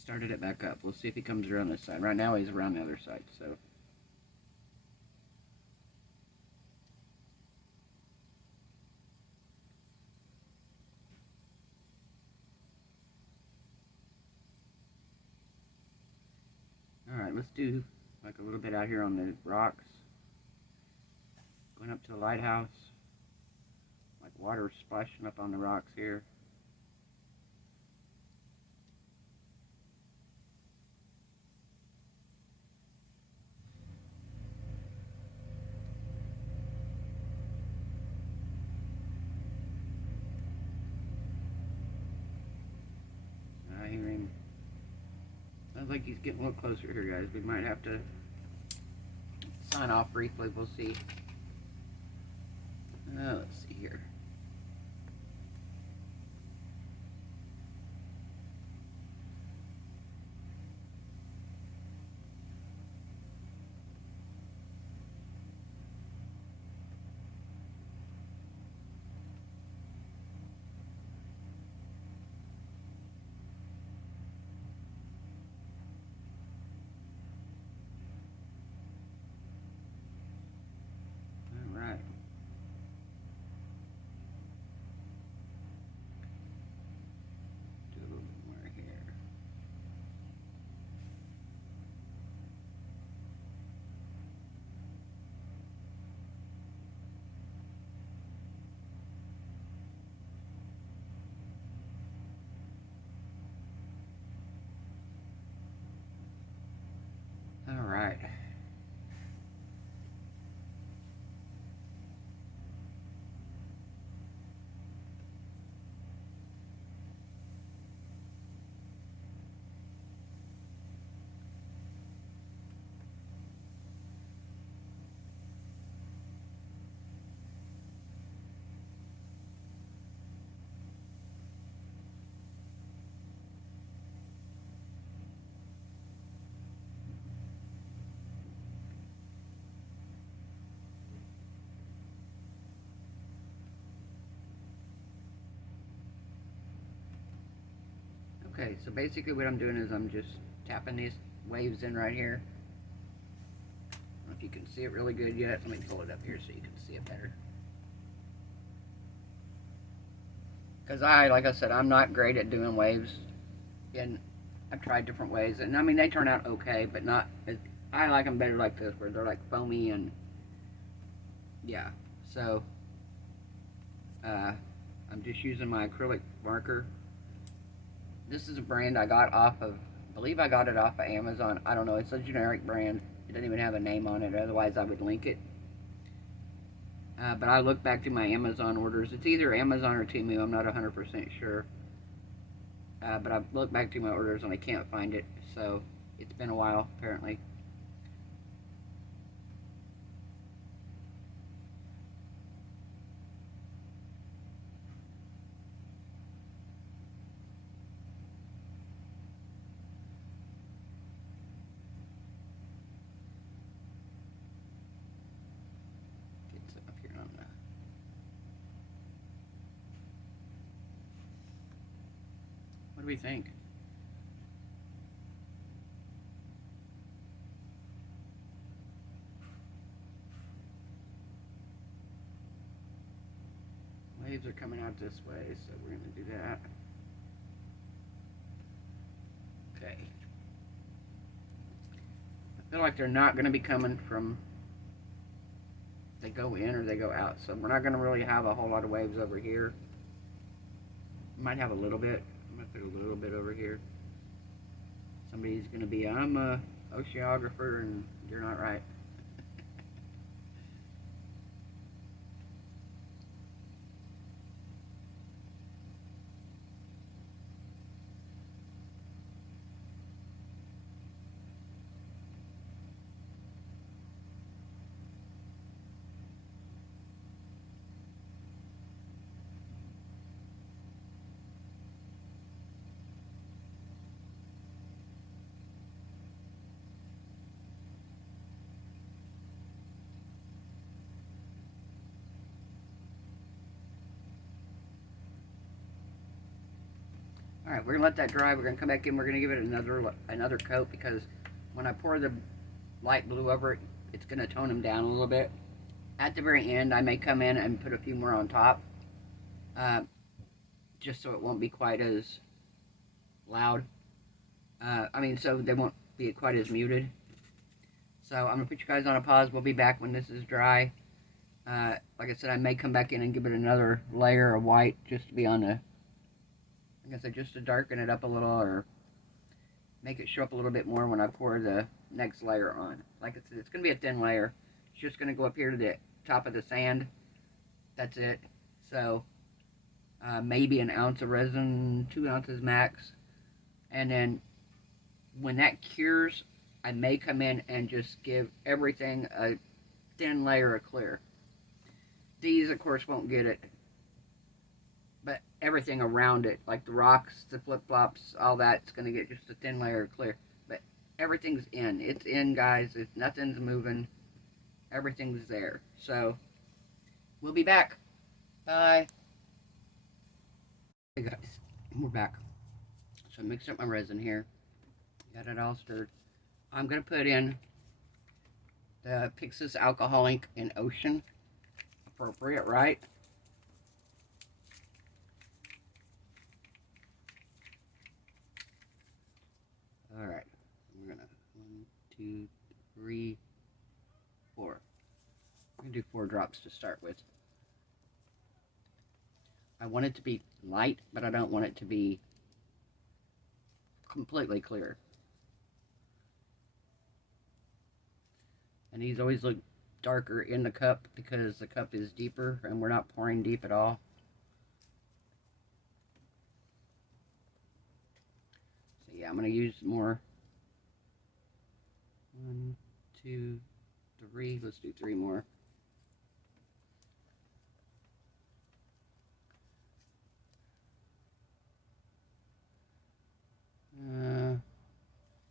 started it back up. We'll see if he comes around this side. Right now he's around the other side, so. Alright, let's do like a little bit out here on the rocks. Going up to the lighthouse. Like water splashing up on the rocks here. I hear him. Sounds like he's getting a little closer here, guys. We might have to sign off briefly. We'll see. Let's see here. Alright. Okay, so basically what I'm doing is I'm just tapping these waves in right here. I don't know if you can see it really good yet. Let me pull it up here so you can see it better. Because like I said, I'm not great at doing waves. And I've tried different ways. And I mean, they turn out okay, but not as, I like them better like this, where they're like foamy and, yeah. So, I'm just using my acrylic marker. This is a brand I got off of, I believe I got it off of Amazon. I don't know, it's a generic brand. It doesn't even have a name on it, otherwise I would link it. But I look back to my Amazon orders. It's either Amazon or Temu, I'm not 100% sure. But I've looked back to my orders and I can't find it, so it's been a while, apparently. What do we think? Waves are coming out this way, so we're going to do that. Okay. I feel like they're not going to be coming from, they go in or they go out, so we're not going to really have a whole lot of waves over here. Might have a little bit. I'm going to put a little bit over here. Somebody's going to be, I'm a oceanographer, and you're not right. Alright, we're going to let that dry. We're going to come back in. We're going to give it another coat, because when I pour the light blue over it, it's going to tone them down a little bit. At the very end, I may come in and put a few more on top, just so it won't be quite as loud. So they won't be quite as muted. So I'm going to put you guys on a pause. We'll be back when this is dry. Like I said, I may come back in and give it another layer of white, just to be on the, like I said, just to darken it up a little, or make it show up a little bit more when I pour the next layer on. Like I said, it's going to be a thin layer. It's just going to go up here to the top of the sand. That's it. So maybe an ounce of resin, 2 ounces max. And then when that cures, I may come in and just give everything a thin layer of clear. These, of course, won't get it, but everything around it, like the rocks, the flip-flops, all that's going to get just a thin layer of clear. But everything's in. It's in, guys. Nothing's moving. Everything's there. So, we'll be back. Bye. Hey, guys. We're back. So, I mixed up my resin here. Got it all stirred. I'm going to put in the Pixis Alcohol Ink in Ocean. Appropriate, right? Alright, we're gonna 1, 2, 3, 4. I'm gonna do 4 drops to start with. I want it to be light, but I don't want it to be completely clear. And these always look darker in the cup because the cup is deeper and we're not pouring deep at all. So yeah, I'm going to use more. 1, 2, 3. Let's do 3 more.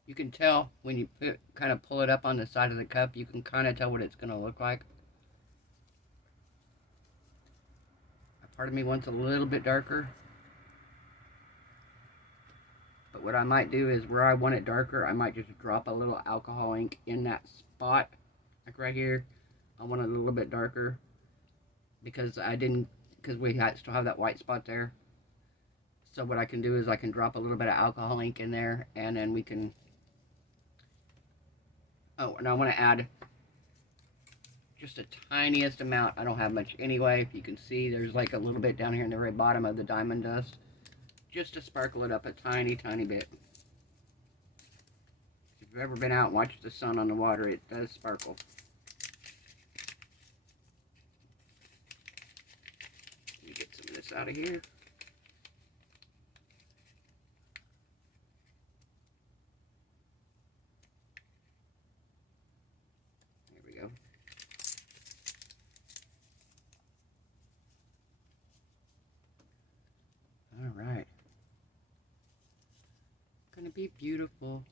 You can tell when you kind of pull it up on the side of the cup, you can kind of tell what it's going to look like. Part of me wants a little bit darker. But what I might do is, where I want it darker, I might just drop a little alcohol ink in that spot. Like right here. I want it a little bit darker. Because we still have that white spot there. So what I can do is I can drop a little bit of alcohol ink in there, and then we can... Oh, and I want to add just the tiniest amount. I don't have much anyway. If you can see, there's like a little bit down here in the very bottom of the diamond dust. Just to sparkle it up a tiny, tiny bit. If you've ever been out and watched the sun on the water, it does sparkle. Let me get some of this out of here. Alright. Gonna be beautiful.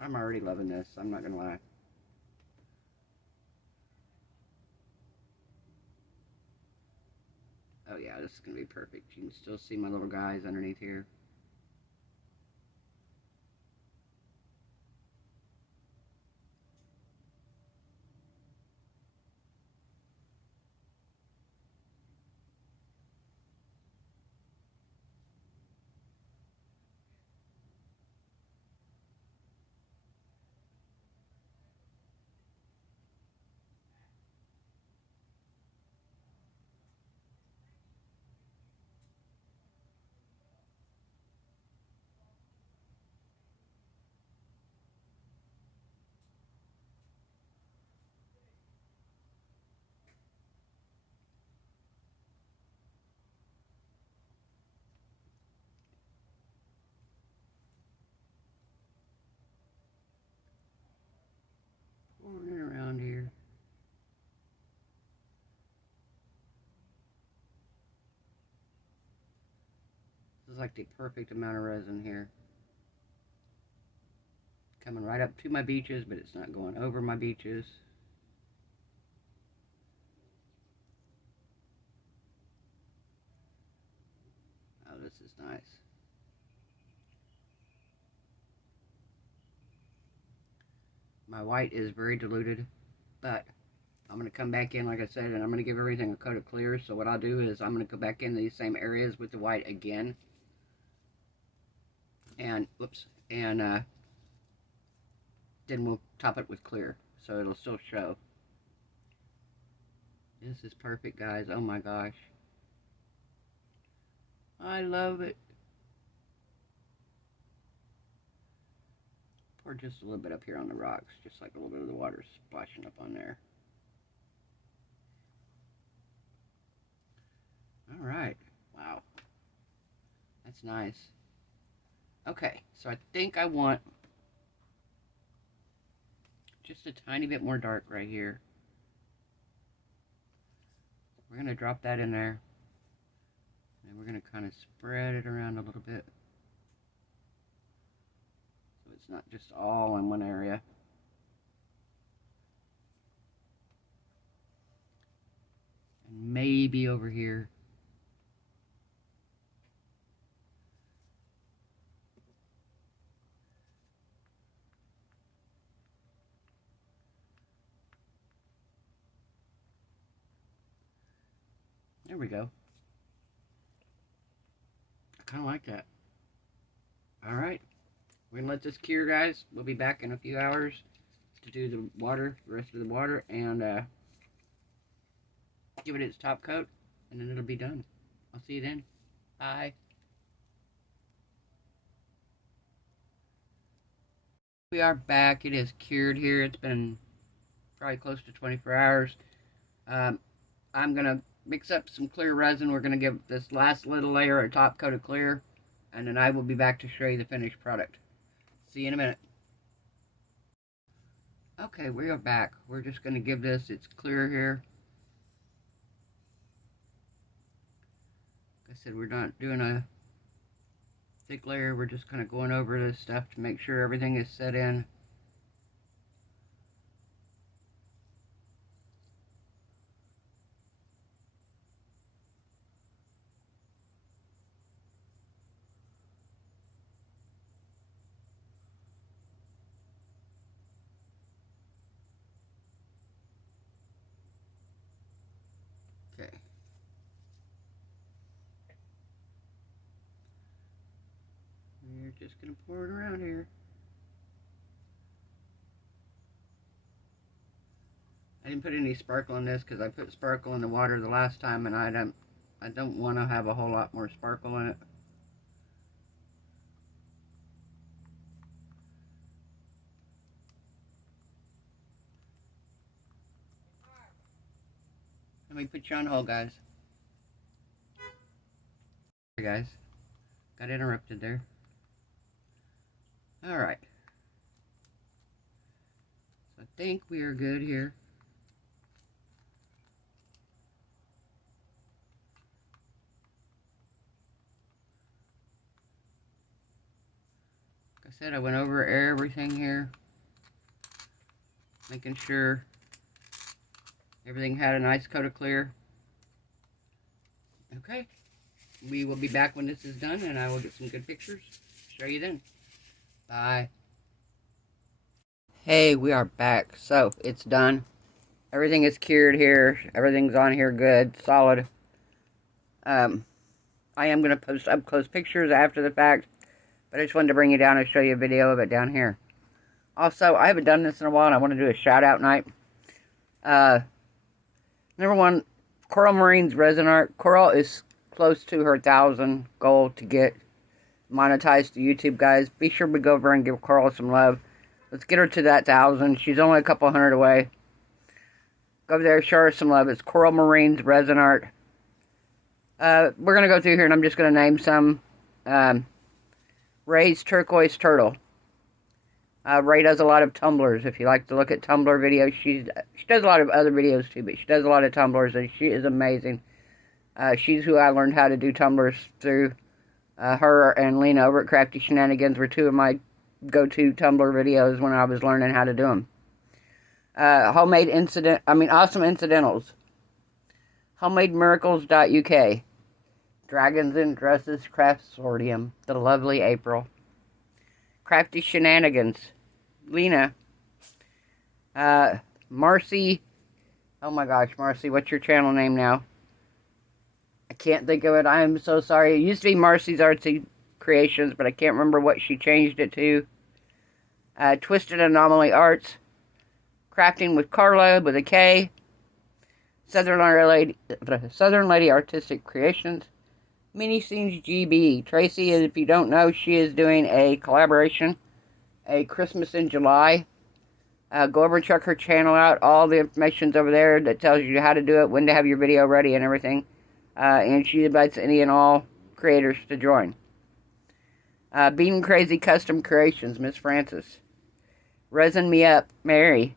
I'm already loving this, I'm not gonna lie. Oh yeah, this is gonna be perfect. You can still see my little guys underneath here. Pouring it around here. This is like the perfect amount of resin here. Coming right up to my beaches, but it's not going over my beaches. Oh, this is is nice. My white is very diluted, but I'm going to come back in, like I said, and I'm going to give everything a coat of clear. So what I'll do is I'm going to go back in these same areas with the white again. And, whoops, and then we'll top it with clear, so it'll still show. This is perfect, guys. Oh my gosh. I love it. Pour just a little bit up here on the rocks, just like a little bit of the water splashing up on there. Alright. Wow. That's nice. Okay, so I think I want just a tiny bit more dark right here. We're going to drop that in there. And we're going to kind of spread it around a little bit. So it's not just all in one area. And maybe over here. There we go. I kind of like that. Alright. We're going to let this cure, guys. We'll be back in a few hours to do the water, the rest of the water, and give it its top coat, and then it'll be done. I'll see you then. Bye. We are back. It is cured here. It's been probably close to 24 hours. I'm going to mix up some clear resin. We're going to give this last little layer a top coat of clear, and then I will be back to show you the finished product. See you in a minute. Okay, we are back. We're just going to give this its clear here. Like I said, we're not doing a thick layer. We're just kind of going over this stuff to make sure everything is set in. Okay. We're just going to pour it around here. I didn't put any sparkle in this because I put sparkle in the water the last time, and I don't want to have a whole lot more sparkle in it. Let me put you on hold, guys. Hey guys, got interrupted there. Alright. So I think we are good here. Like I said, I went over everything here, making sure everything had a nice coat of clear. Okay. We will be back when this is done, and I will get some good pictures. Show you then. Bye. Hey, we are back. So, it's done. Everything is cured here. Everything's on here good, solid. I am going to post up-close pictures after the fact, but I just wanted to bring you down and show you a video of it down here. Also, I haven't done this in a while, and I want to do a shout-out night. Number one, Coral Marine's resin art. Coral is close to her 1,000 goal to get monetized to YouTube, guys. Be sure to go over and give Coral some love. Let's get her to that 1,000. She's only a couple hundred away. Go over there, show her some love. It's Coral Marine's resin art. We're going to go through here, and I'm just going to name some. Ray's Turquoise Turtle. Ray does a lot of tumblers. If you like to look at tumbler videos, she does a lot of other videos too, but she does a lot of tumblers, and she is amazing. She's who I learned how to do tumblers through. Her and Lena over at Crafty Shenanigans were two of my go-to tumbler videos when I was learning how to do them. Awesome Incidentals. HomemadeMiracles.uk. Dragons in Dresses Craftsorium, the lovely April. Crafty Shenanigans, Lena. Marcy. Oh my gosh, Marcy, what's your channel name now? I can't think of it. I am so sorry. It used to be Marcy's Artsy Creations, but I can't remember what she changed it to. Twisted Anomaly Arts. Crafting with Carla with a K. Southern Lady Artistic Creations. Mini Scenes GB. Tracy, if you don't know, she is doing a collaboration, a Christmas in July. Go over and check her channel out. All the information's over there that tells you how to do it, when to have your video ready, and everything. And she invites any and all creators to join. Bean Crazy Custom Creations, Miss Francis. Resin Me Up, Mary.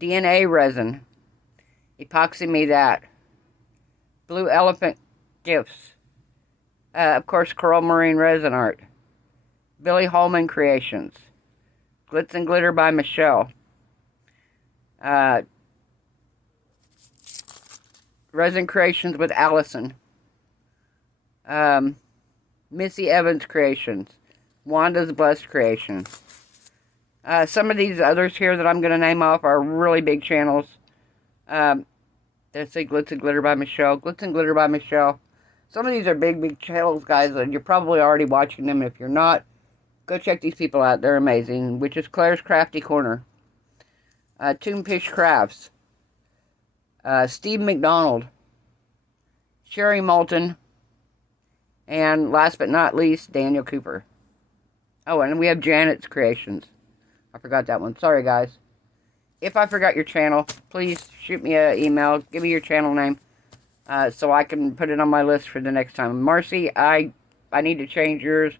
DNA Resin. Epoxy Me That. Blue Elephant Gifts. Of course, Coral Marine Resin Art. Billy Holman Creations. Glitz and Glitter by Michelle. Resin Creations with Allison. Missy Evans Creations. Wanda's Blessed Creations. Some of these others here that I'm going to name off are really big channels. Let's say Glitz and Glitter by Michelle. Glitz and Glitter by Michelle. Some of these are big channels, guys, and you're probably already watching them. If you're not, go check these people out. They're amazing. Which is Claire's Crafty Corner. Toonfish Crafts. Steve McDonald. Sherry Moulton. And last but not least, Daniel Cooper. Oh, and we have Janet's Creations. I forgot that one. Sorry, guys. If I forgot your channel, please shoot me an email. Give me your channel name. So I can put it on my list for the next time. Marcy, I need to change yours.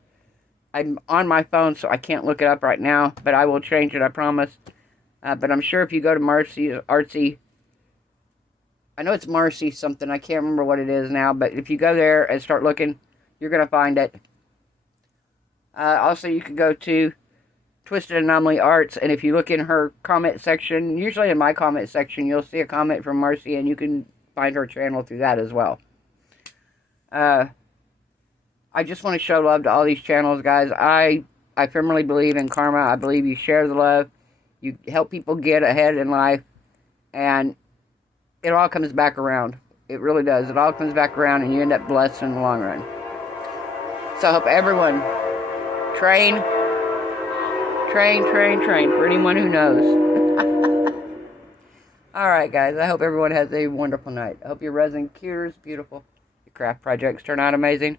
I'm on my phone, so I can't look it up right now. But I will change it, I promise. But I'm sure if you go to Marcy's Artsy, I know it's Marcy something. I can't remember what it is now. But if you go there and start looking, you're going to find it. Also, you can go to Twisted Anomaly Arts. And if you look in her comment section, usually in my comment section, you'll see a comment from Marcy. And you can find her channel through that as well. I just want to show love to all these channels, guys. I firmly believe in karma. I believe you share the love. You help people get ahead in life. And it all comes back around. It really does. It all comes back around and you end up blessed in the long run. So I hope everyone train for anyone who knows. Alright, guys. I hope everyone has a wonderful night. I hope your resin cures beautiful. Your craft projects turn out amazing.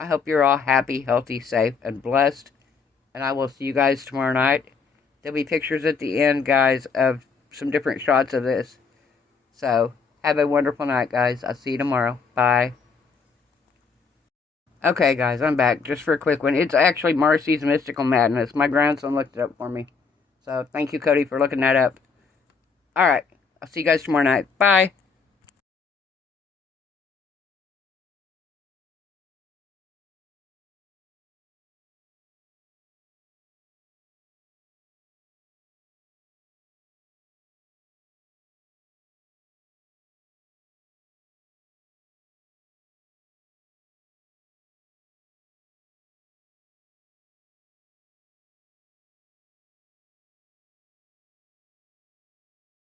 I hope you're all happy, healthy, safe, and blessed. And I will see you guys tomorrow night. There'll be pictures at the end, guys, of some different shots of this. So, have a wonderful night, guys. I'll see you tomorrow. Bye. Okay, guys, I'm back. Just for a quick one. It's actually Marcy's Mystical Madness. My grandson looked it up for me. So, thank you, Cody, for looking that up. Alright. I'll see you guys tomorrow night. Bye.